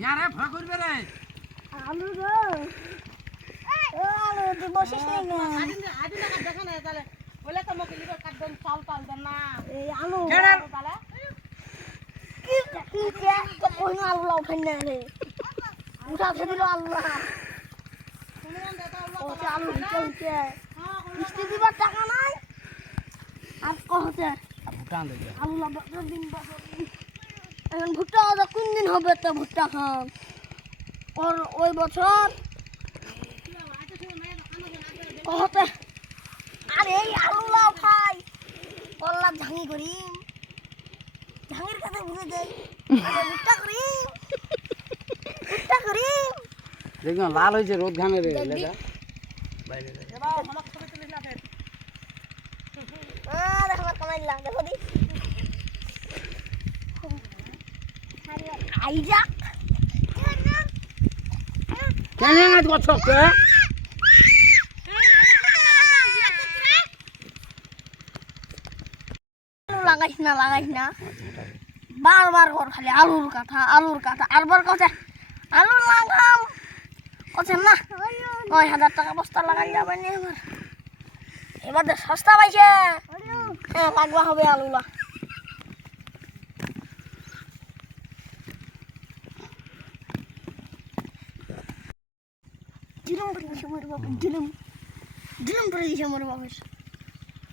ইয়ারে ভয় করবে রে আলু গো ও আলু তুই বসিস নাই না আদিনা কাট দেখো না তাহলে বলে তো মকে লিবে কাট দেন চাল চাল দেন না এই আলু তাহলে কি কে তো কোন আলু লাউ খাই না রে উঠা দিল আল্লাহ ও আলু উঠে মিষ্টি দিবার টাকা নাই আর কহতে ভুটান দে আলু লাউ দিন এখন ভুট্টা কোন দিন হবে তো ভুট্টা খাম ওর ওই বছর কহতে আরে এই আলু লাউ খাই কল্লা ঝাঙি করি ঝাঙির কাছে বুঝে দেই ভুট্টা করি দেখুন লাল হয়েছে রোদ ঘামে রে লেগা বাইরে এবার আমাকে ছবি তুলিস না ফের আরে আমার কামাইলা দেখো দি আইজা কেন আজ করছ কে লাগাইস না বারবার কর খালি আলুর কথা আরবার কথা আলু লাগাম কথা না ৯,০০০ টাকা বস্তা লাগাই যাবে নি এবার তো সস্তা পাইছে হ্যাঁ লাগবা হবে আলুলা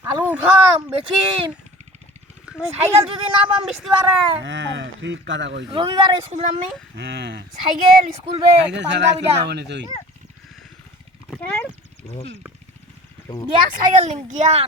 আলু উঠাম বেচিম সাইকেল যদি না পাম বেচতে পারে হ্যাঁ ঠিক কথা কইছিস রবিবারে স্কুল নামনি হ্যাঁ সাইকেল স্কুল বে সাইকেল ছাড়া তো যাবনি তুই গিয়ার সাইকেল নিম গিয়ার